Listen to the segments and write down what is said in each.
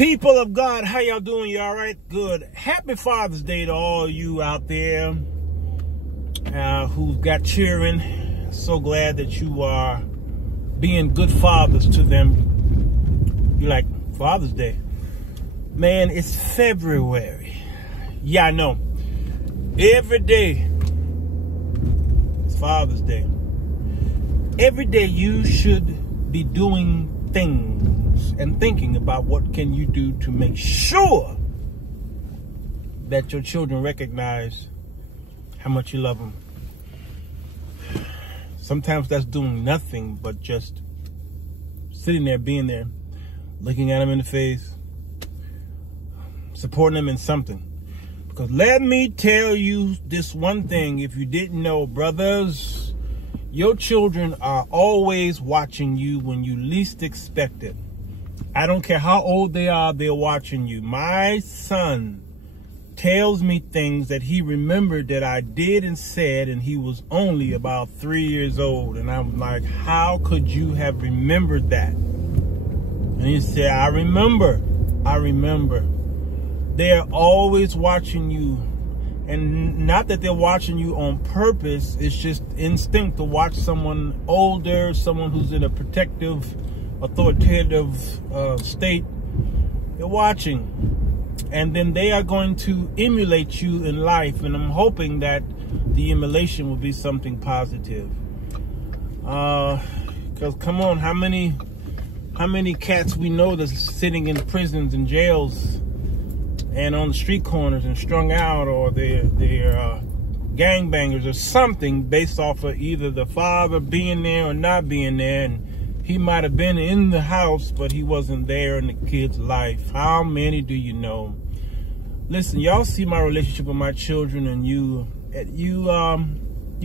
People of God, how y'all doing? You all right? Good. Happy Father's Day to all you out there who've got children. So glad that you are being good fathers to them. You're like, Father's Day? Man, it's February. Yeah, I know. Every day, it's Father's Day. Every day you should be doing things and thinking about what can you do to make sure that your children recognize how much you love them. Sometimes that's doing nothing but just sitting there, being there, looking at them in the face, supporting them in something. Because let me tell you this one thing, if you didn't know, brothers, your children are always watching you when you least expect it. I don't care how old they are, they're watching you. My son tells me things that he remembered that I did and said, and he was only about 3 years old. And I'm like, how could you have remembered that? And he said, I remember. They're always watching you. And not that they're watching you on purpose. It's just instinct to watch someone older, someone who's in a protective, authoritative state. They're watching. And then they are going to emulate you in life. And I'm hoping that the emulation will be something positive. Because come on, how many cats we know that's sitting in prisons and jails and on the street corners and strung out, or they're gangbangers or something based off of either the father being there or not being there. And he might have been in the house, but he wasn't there in the kid's life. How many do you know? Listen, y'all see my relationship with my children, and you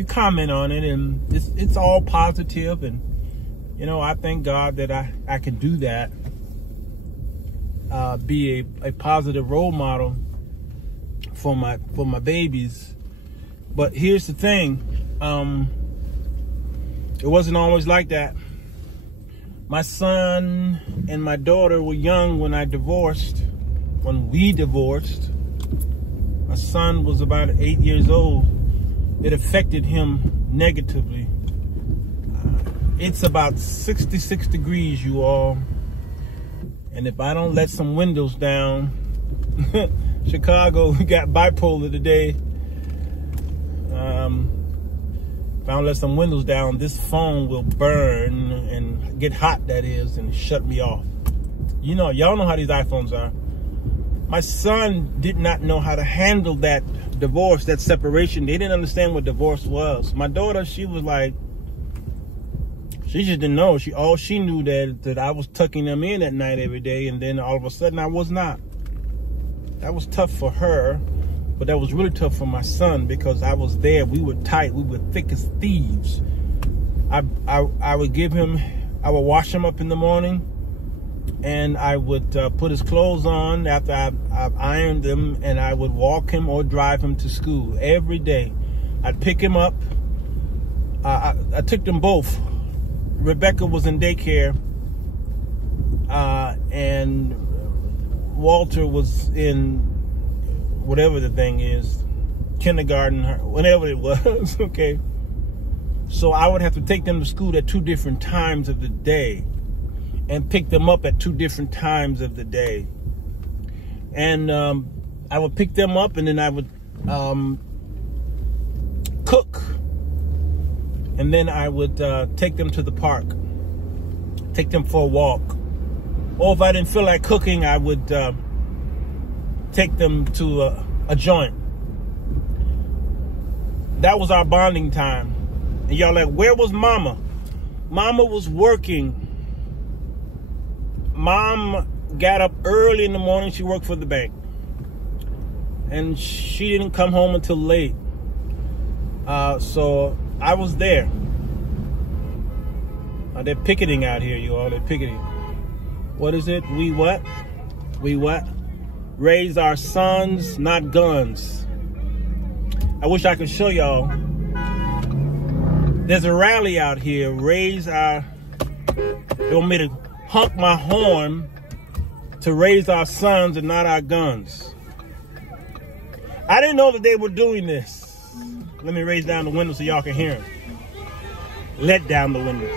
comment on it, and it's all positive. And you know, I thank God that I can do that. Be a positive role model for my babies. But here's the thing, it wasn't always like that. My son and my daughter were young when we divorced. My son was about 8 years old. It affected him negatively. It's about 66 degrees, you all. And if I don't let some windows down, Chicago got bipolar today. If I don't let some windows down, this phone will burn and get hot, that is, and shut me off. You know, y'all know how these iPhones are. My son did not know how to handle that divorce, that separation. They didn't understand what divorce was. My daughter, she was like, she just didn't know. All she knew that I was tucking them in at night every day, and then all of a sudden I was not. That was tough for her, but that was really tough for my son because I was there. We were tight. We were thick as thieves. I would give him, I would wash him up in the morning, and I would put his clothes on after I've ironed them, and I would walk him or drive him to school every day. I'd pick him up. I took them both. Rebecca was in daycare, and Walter was in whatever the thing is, kindergarten, whatever it was, okay? So I would have to take them to school at 2 different times of the day and pick them up at 2 different times of the day. And I would pick them up, and then I would cook. And then I would take them to the park, take them for a walk. Or if I didn't feel like cooking, I would take them to a joint. That was our bonding time. And y'all like, where was Mama? Mama was working. Mom got up early in the morning. She worked for the bank. And she didn't come home until late. So I was there. They're picketing out here, you all. They're picketing. What is it? We what? We what? Raise our sons, not guns. I wish I could show y'all. There's a rally out here. Raise our... They want me to honk my horn to raise our sons and not our guns. I didn't know that they were doing this. Let me raise down the window so y'all can hear them. Let down the window.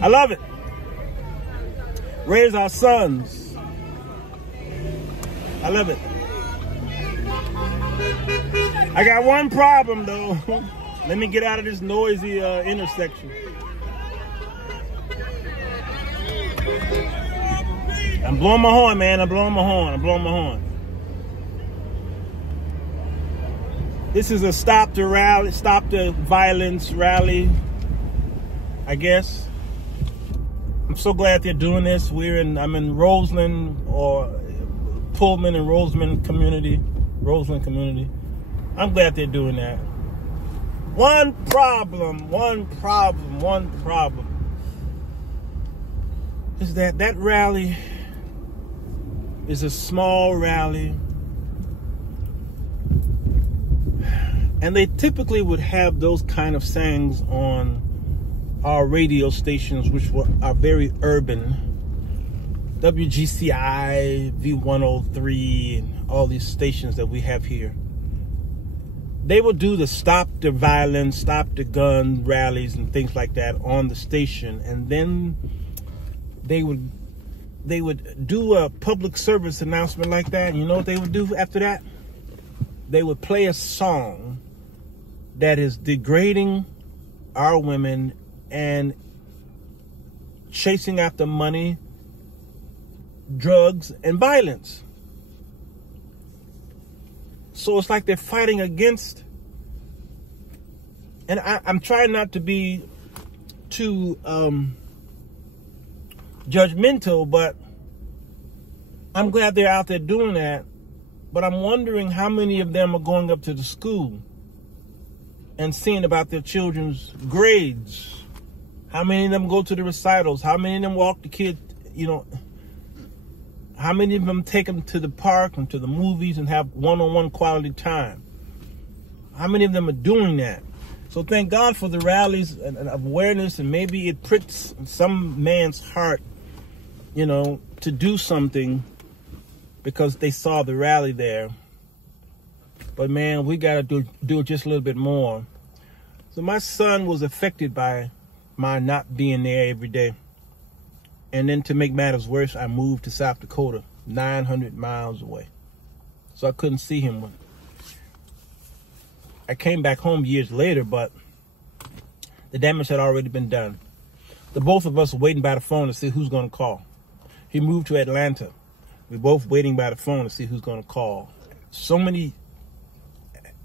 I love it. Raise our sons. I love it. I got one problem though. Let me get out of this noisy intersection. I'm blowing my horn, man. I'm blowing my horn. This is a stop the violence rally, I guess. I'm so glad they're doing this. I'm in Roseland, or Pullman and Roseland community. I'm glad they're doing that. One problem is that rally is a small rally, and they typically would have those kind of sayings on our radio stations, which are very urban. WGCI, V103, and all these stations that we have here. They would do the stop the violence, stop the gun rallies and things like that on the station, and then they would do a public service announcement like that. And you know what they would do after that? They would play a song that is degrading our women and chasing after money, drugs, and violence. So it's like they're fighting against, and I'm trying not to be too judgmental, but I'm glad they're out there doing that. But I'm wondering how many of them are going up to the school and seeing about their children's grades. How many of them go to the recitals? How many of them walk the kids, how many of them take them to the park and to the movies and have one-on-one quality time? How many of them are doing that? So thank God for the rallies and awareness, and maybe it pricks some man's heart, to do something because they saw the rally there. But man, we got to do just a little bit more. So my son was affected by my not being there every day. And then to make matters worse, I moved to South Dakota, 900 miles away. So I couldn't see him. I came back home years later, but the damage had already been done. The both of us were waiting by the phone to see who's going to call. He moved to Atlanta. We're both waiting by the phone to see who's going to call.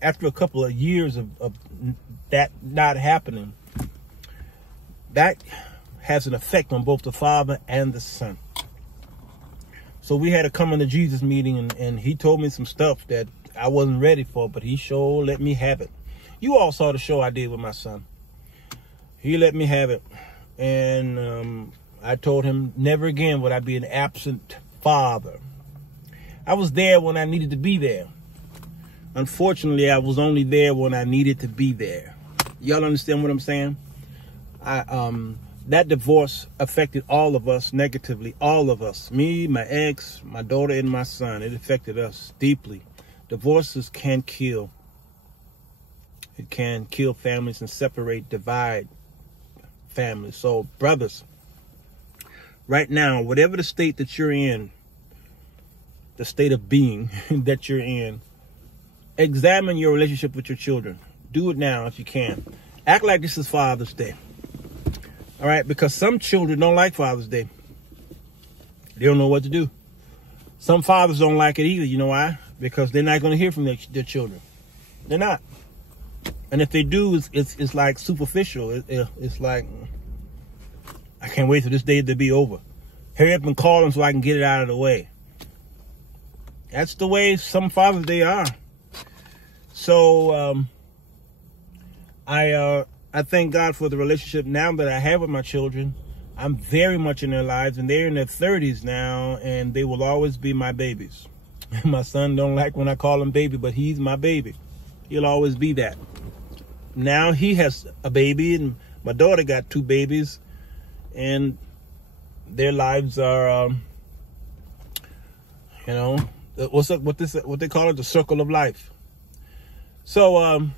After a couple of years of that not happening, that has an effect on both the father and the son. So we had a coming to Jesus meeting, and he told me some stuff that I wasn't ready for, but he sure let me have it. You all saw the show I did with my son. He let me have it. And I told him never again would I be an absent father. I was there when I needed to be there. Unfortunately, I was only there when I needed to be there. Y'all understand what I'm saying? That divorce affected all of us negatively. All of us. Me, my ex, my daughter, and my son. It affected us deeply. Divorces can kill. It can kill families and separate, divide families. So, brothers, right now, whatever the state that you're in, the state of being that you're in, examine your relationship with your children. Do it now if you can. Act like this is Father's Day. All right, because some children don't like Father's Day. They don't know what to do. Some fathers don't like it either. You know why? Because they're not going to hear from their children. They're not. And if they do, it's like superficial. It's like, I can't wait for this day to be over. Hurry up and call them so I can get it out of the way. That's the way some Father's Day are. So I thank God for the relationship now that I have with my children. I'm very much in their lives, and they're in their 30s now, and they will always be my babies. My son don't like when I call him baby, but he's my baby. He'll always be that. Now he has a baby, and my daughter got 2 babies, and Their lives are, you know, what they call it, the circle of life. So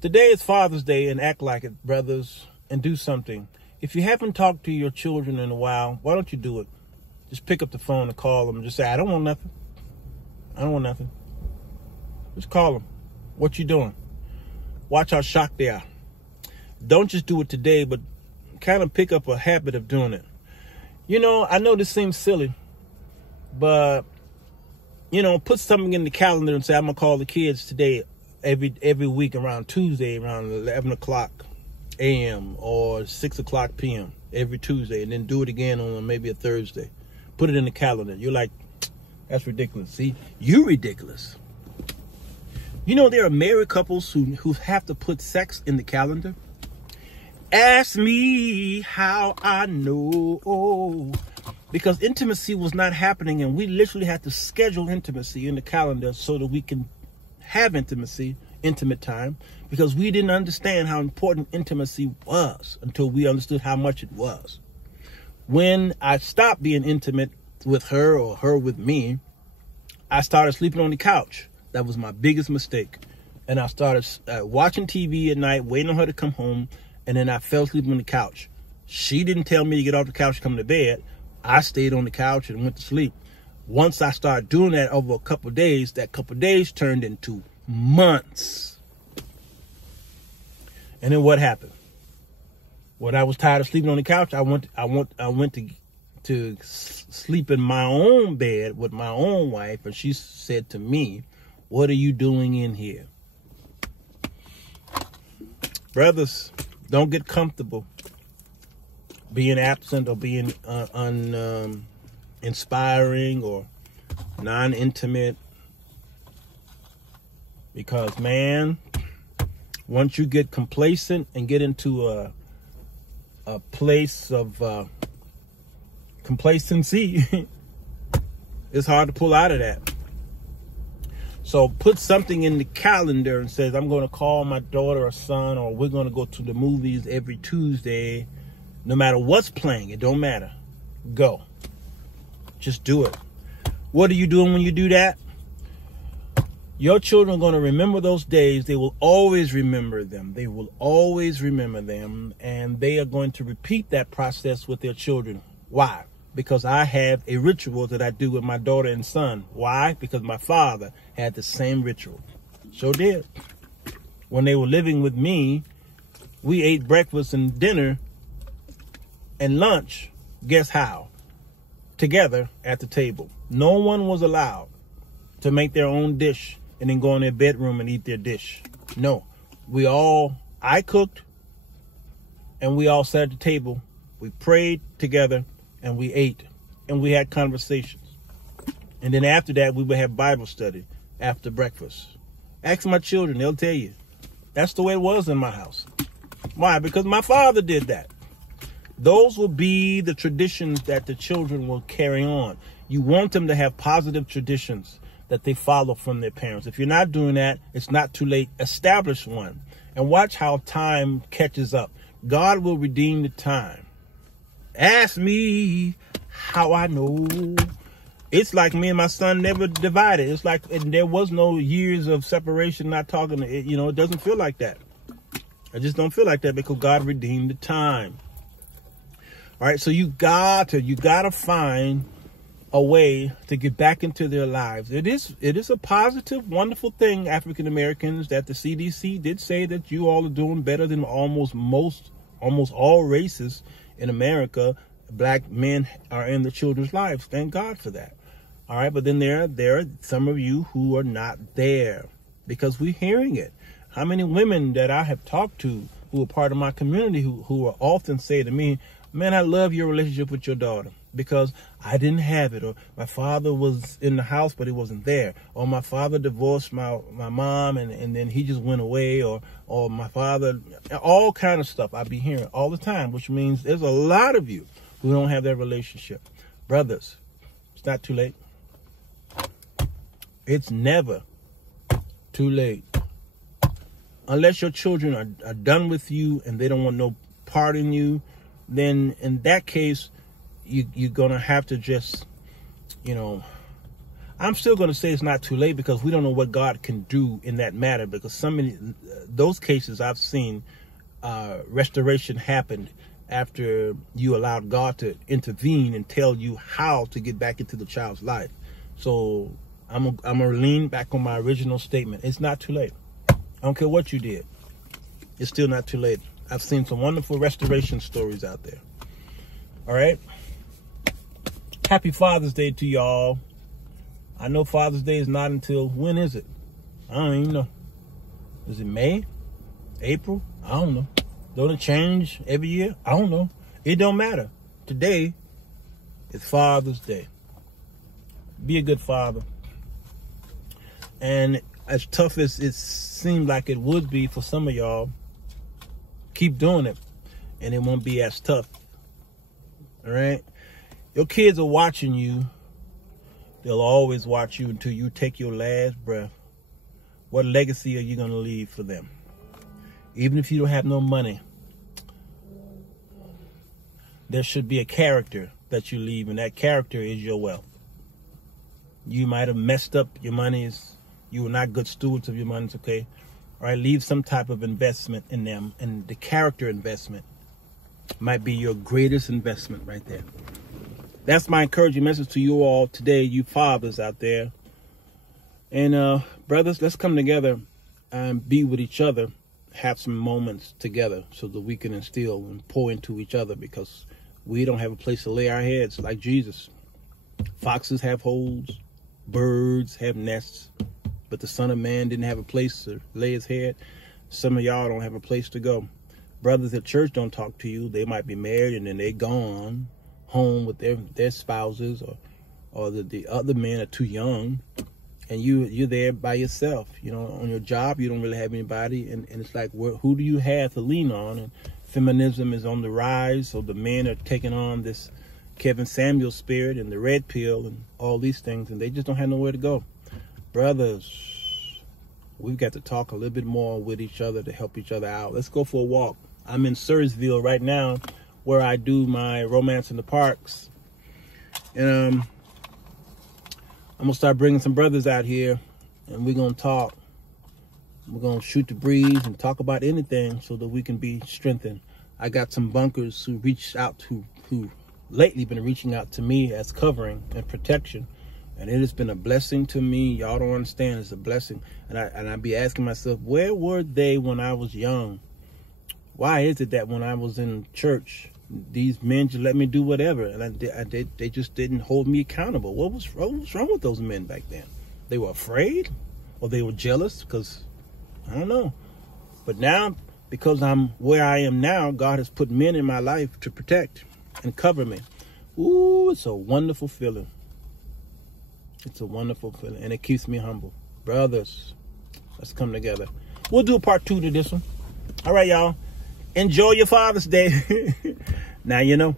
today is Father's Day, and act like it, brothers, and do something. If you haven't talked to your children in a while, why don't you do it? Just pick up the phone and call them and just say, I don't want nothing. I don't want nothing. Just call them. What you doing? Watch how shocked they are. Don't just do it today, but kind of pick up a habit of doing it. You know, I know this seems silly, but, you know, put something in the calendar and say, I'm going to call the kids today, every week around Tuesday, around 11 o'clock a.m. or 6 o'clock p.m. every Tuesday, and then do it again on maybe a Thursday. Put it in the calendar. You're like, that's ridiculous. See, you're ridiculous. You know, there are married couples who have to put sex in the calendar. Ask me how I know. Because intimacy was not happening, and we literally had to schedule intimacy in the calendar so that we can have intimate time, because we didn't understand how important intimacy was until we understood how much it was. When I stopped being intimate with her or her with me, I started sleeping on the couch. That was my biggest mistake. And I started watching TV at night, waiting on her to come home, and then I fell asleep on the couch. She didn't tell me to get off the couch and come to bed. I stayed on the couch and went to sleep. Once I started doing that over a couple of days, that couple of days turned into months. And then what happened? When I was tired of sleeping on the couch, I went to sleep in my own bed with my own wife, and she said to me, "What are you doing in here?" Brothers, don't get comfortable being absent or being inspiring or non-intimate, because, man, once you get complacent and get into a place of complacency, it's hard to pull out of that. So put something in the calendar and says, I'm going to call my daughter or son, or we're going to go to the movies every Tuesday. No matter what's playing, it don't matter. Go. Just do it. What are you doing when you do that? Your children are going to remember those days. They will always remember them. They will always remember them. And they are going to repeat that process with their children. Why? Because I have a ritual that I do with my daughter and son. Why? Because my father had the same ritual. So did. When they were living with me, we ate breakfast and dinner and lunch. Guess how? Together at the table. No one was allowed to make their own dish and then go in their bedroom and eat their dish. No. I cooked, and we all sat at the table. We prayed together, and we ate, and we had conversations. And then after that, we would have Bible study after breakfast. Ask my children, they'll tell you. That's the way it was in my house. Why? Because my father did that. Those will be the traditions that the children will carry on. You want them to have positive traditions that they follow from their parents. If you're not doing that, it's not too late. Establish one. And watch how time catches up. God will redeem the time. Ask me how I know. It's like me and my son never divided. It's like there was no years of separation, not talking. It doesn't feel like that. I just don't feel like that, because God redeemed the time. All right, so you gotta find a way to get back into their lives. It is a positive, wonderful thing, African Americans, that the CDC did say that you all are doing better than almost all races in America. Black men are in the children's lives. Thank God for that. All right, but then there are some of you who are not there, because we're hearing it. How many women that I have talked to who are part of my community who are often say to me, man, I love your relationship with your daughter because I didn't have it, or my father was in the house but he wasn't there, or my father divorced my mom and then he just went away, or my father, all kind of stuff I be hearing all the time, which means there's a lot of you who don't have that relationship. Brothers, it's not too late. It's never too late. Unless your children are done with you and they don't want no part in you, then in that case, you're going to have to just, you know, I'm still going to say it's not too late, because we don't know what God can do in that matter, because some of those cases I've seen, restoration happened after you allowed God to intervene and tell you how to get back into the child's life. So I'm going to lean back on my original statement. It's not too late. I don't care what you did. It's still not too late. I've seen some wonderful restoration stories out there. All right. Happy Father's Day to y'all. I know Father's Day is not until, when is it? I don't even know. Is it May? April? I don't know. Don't it change every year? I don't know. It don't matter. Today is Father's Day. Be a good father. And as tough as it seemed like it would be for some of y'all, keep doing it, and it won't be as tough. All right? Your kids are watching you. They'll always watch you until you take your last breath. What legacy are you going to leave for them? Even if you don't have no money, there should be a character that you leave, and that character is your wealth. You might have messed up your monies. You were not good stewards of your monies, okay? All right, leave some type of investment in them, and the character investment might be your greatest investment right there. That's my encouraging message to you all today, you fathers out there. And brothers, let's come together and be with each other, have some moments together so that we can instill and pour into each other, because we don't have a place to lay our heads like Jesus. Foxes have holes, birds have nests, but the Son of Man didn't have a place to lay his head. Some of y'all don't have a place to go. Brothers at church don't talk to you. They might be married and then they're gone home with their spouses, or the other men are too young, and you're there by yourself. You know, on your job you don't really have anybody, and it's like, who do you have to lean on? And feminism is on the rise, so the men are taking on this Kevin Samuel spirit and the red pill and all these things, and they just don't have nowhere to go. Brothers, we've got to talk a little bit more with each other to help each other out. Let's go for a walk. I'm in Sirwalterj right now, where I do my Romance in the Parks. And I'm going to start bringing some brothers out here, and we're going to talk. We're going to shoot the breeze and talk about anything so that we can be strengthened. I got some bunkers who reached out, who lately been reaching out to me as covering and protection. And it has been a blessing to me. Y'all don't understand. It's a blessing. And I be asking myself, where were they when I was young? Why is it that when I was in church, these men just let me do whatever, and they just didn't hold me accountable? What was wrong with those men back then? They were afraid, or they were jealous? Because I don't know. But now, because I'm where I am now, God has put men in my life to protect and cover me. Ooh, it's a wonderful feeling. It's a wonderful feeling, and it keeps me humble. Brothers, let's come together. We'll do a part 2 to this one. All right, y'all. Enjoy your Father's Day. Now you know.